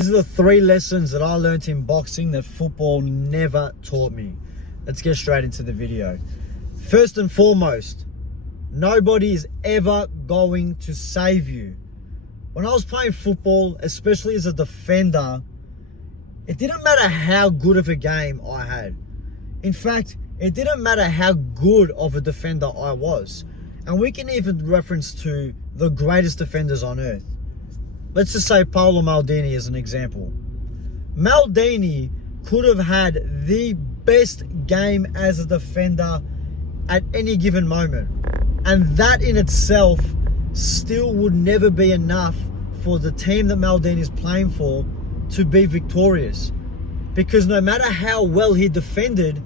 These are the 3 lessons that I learned in boxing that football never taught me. Let's get straight into the video. First and foremost, nobody is ever going to save you. When I was playing football, especially as a defender, it didn't matter how good of a game I had. In fact, it didn't matter how good of a defender I was. And we can even reference to the greatest defenders on earth. Let's just say Paolo Maldini as an example. Maldini could have had the best game as a defender at any given moment. And that in itself still would never be enough for the team that Maldini is playing for to be victorious. Because no matter how well he defended,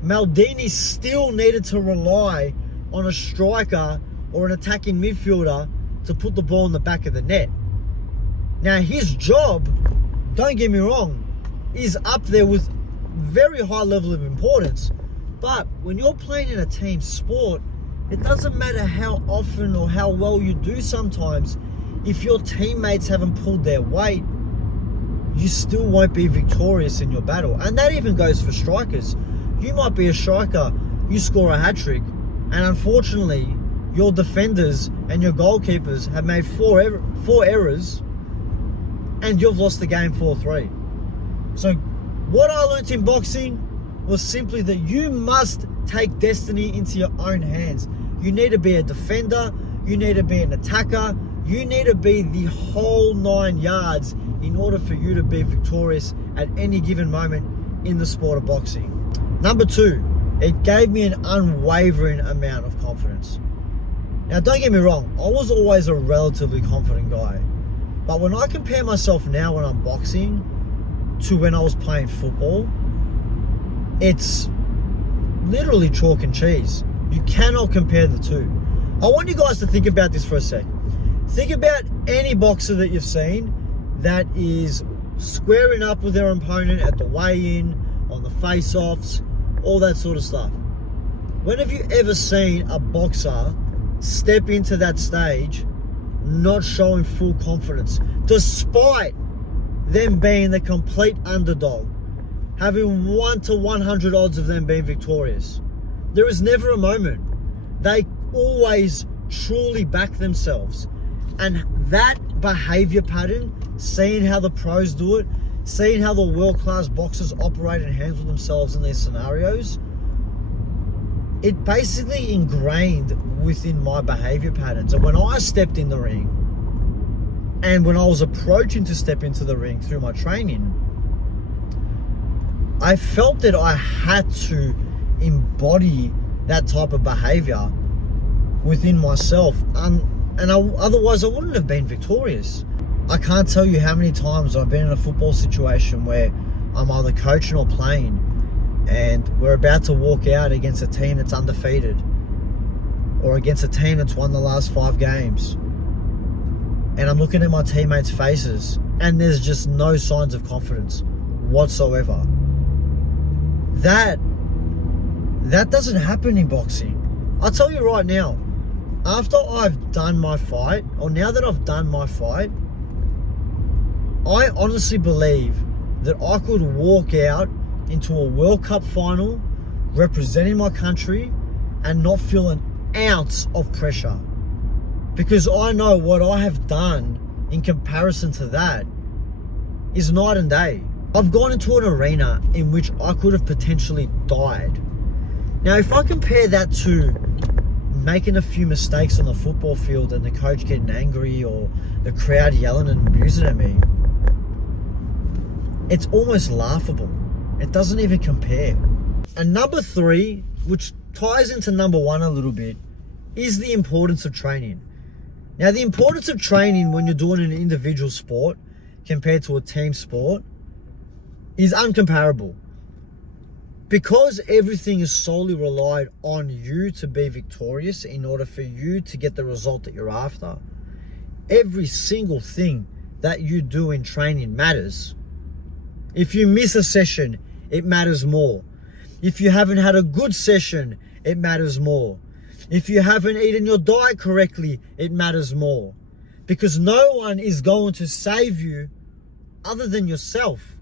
Maldini still needed to rely on a striker or an attacking midfielder to put the ball in the back of the net. Now his job, don't get me wrong, is up there with very high level of importance. But when you're playing in a team sport, it doesn't matter how often or how well you do sometimes. If your teammates haven't pulled their weight, you still won't be victorious in your battle. And that even goes for strikers. You might be a striker, you score a hat-trick, and unfortunately, your defenders and your goalkeepers have made four errors, and you've lost the game 4-3. So what I learned in boxing was simply that you must take destiny into your own hands. You need to be a defender, you need to be an attacker, you need to be the whole 9 yards in order for you to be victorious at any given moment in the sport of boxing. Number 2, it gave me an unwavering amount of confidence. Now don't get me wrong, I was always a relatively confident guy. But when I compare myself now when I'm boxing to when I was playing football, it's literally chalk and cheese. You cannot compare the two. I want you guys to think about this for a sec. Think about any boxer that you've seen that is squaring up with their opponent at the weigh-in, on the face-offs, all that sort of stuff. When have you ever seen a boxer step into that stage not showing full confidence, despite them being the complete underdog, having 1 to 100 odds of them being victorious? There is never a moment. They always truly back themselves. And that behavior pattern, seeing how the pros do it, seeing how the world-class boxers operate and handle themselves in these scenarios, it basically ingrained within my behavior patterns. And when I stepped in the ring, and when I was approaching to step into the ring through my training, I felt that I had to embody that type of behavior within myself. Otherwise I wouldn't have been victorious. I can't tell you how many times I've been in a football situation where I'm either coaching or playing, and we're about to walk out against a team that's undefeated, or against a team that's won the last 5 games. And I'm looking at my teammates' faces, and there's just no signs of confidence whatsoever. That doesn't happen in boxing. I'll tell you right now, after I've done my fight, or now that I've done my fight, I honestly believe that I could walk out into a World Cup final representing my country and not feel an ounce of pressure. Because I know what I have done in comparison to that is night and day. I've gone into an arena in which I could have potentially died. Now, if I compare that to making a few mistakes on the football field and the coach getting angry or the crowd yelling and abusing at me, it's almost laughable. It doesn't even compare. And number 3, which ties into number 1 a little bit, is the importance of training. Now, the importance of training when you're doing an individual sport compared to a team sport is uncomparable. Because everything is solely relied on you to be victorious in order for you to get the result that you're after, every single thing that you do in training matters. If you miss a session, it matters more. If you haven't had a good session, it matters more. If you haven't eaten your diet correctly, it matters more. Because no one is going to save you other than yourself.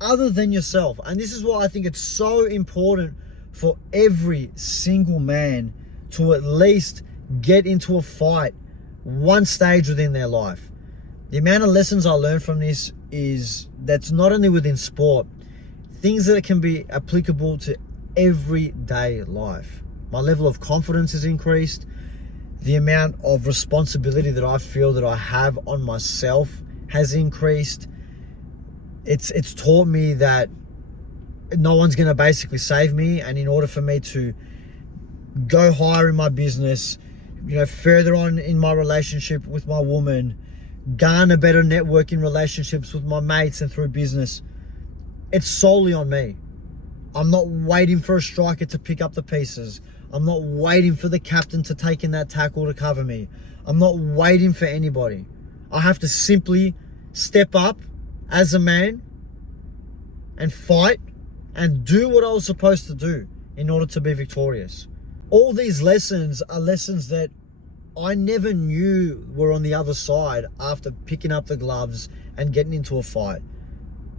Other than yourself. And this is why I think it's so important for every single man to at least get into a fight one stage within their life. The amount of lessons I learned from this is that's not only within sport, things that can be applicable to everyday life. My level of confidence has increased. The amount of responsibility that I feel that I have on myself has increased. It's taught me that no one's going to basically save me, and in order for me to go higher in my business, further on in my relationship with my woman, garner better networking relationships with my mates and through business, it's solely on me. I'm not waiting for a striker to pick up the pieces. I'm not waiting for the captain to take in that tackle to cover me. I'm not waiting for anybody. I have to simply step up as a man and fight and do what I was supposed to do in order to be victorious. All these lessons are lessons that I never knew were on the other side after picking up the gloves and getting into a fight.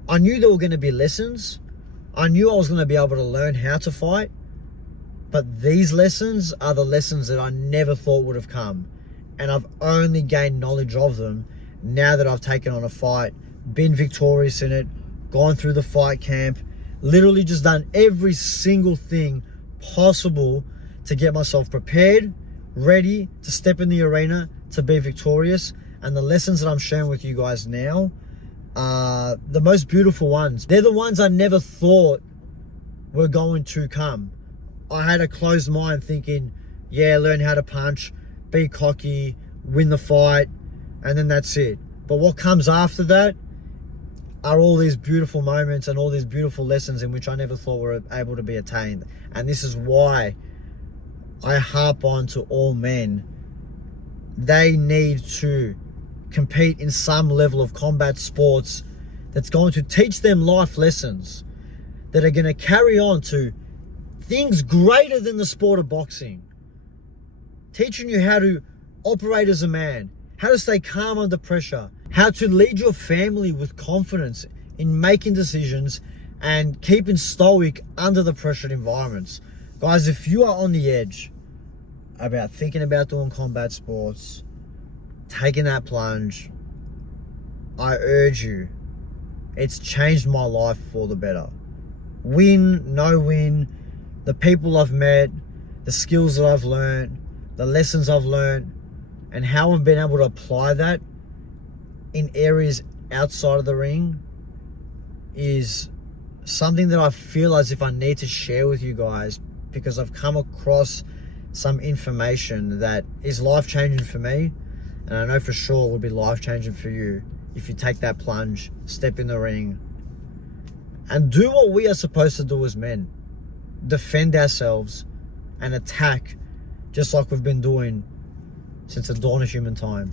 I knew there were going to be lessons. I knew I was going to be able to learn how to fight. But these lessons are the lessons that I never thought would have come. And I've only gained knowledge of them now that I've taken on a fight, been victorious in it, gone through the fight camp, literally just done every single thing possible to get myself prepared, ready to step in the arena to be victorious. And the lessons that I'm sharing with you guys now are the most beautiful ones. They're the ones I never thought were going to come. I had a closed mind thinking, yeah, learn how to punch, be cocky, win the fight, and then that's it. But what comes after that are all these beautiful moments and all these beautiful lessons in which I never thought were able to be attained. And this is why I harp on to all men. They need to compete in some level of combat sports that's going to teach them life lessons that are going to carry on to things greater than the sport of boxing. Teaching you how to operate as a man, how to stay calm under pressure, how to lead your family with confidence in making decisions and keeping stoic under the pressured environments. Guys, if you are on the edge about thinking about doing combat sports, taking that plunge, I urge you. It's changed my life for the better. Win, no win, the people I've met, the skills that I've learned, the lessons I've learned, and how I've been able to apply that in areas outside of the ring is something that I feel as if I need to share with you guys, because I've come across some information that is life-changing for me, and I know for sure it will be life-changing for you if you take that plunge, step in the ring, and do what we are supposed to do as men. Defend ourselves and attack just like we've been doing since the dawn of human time.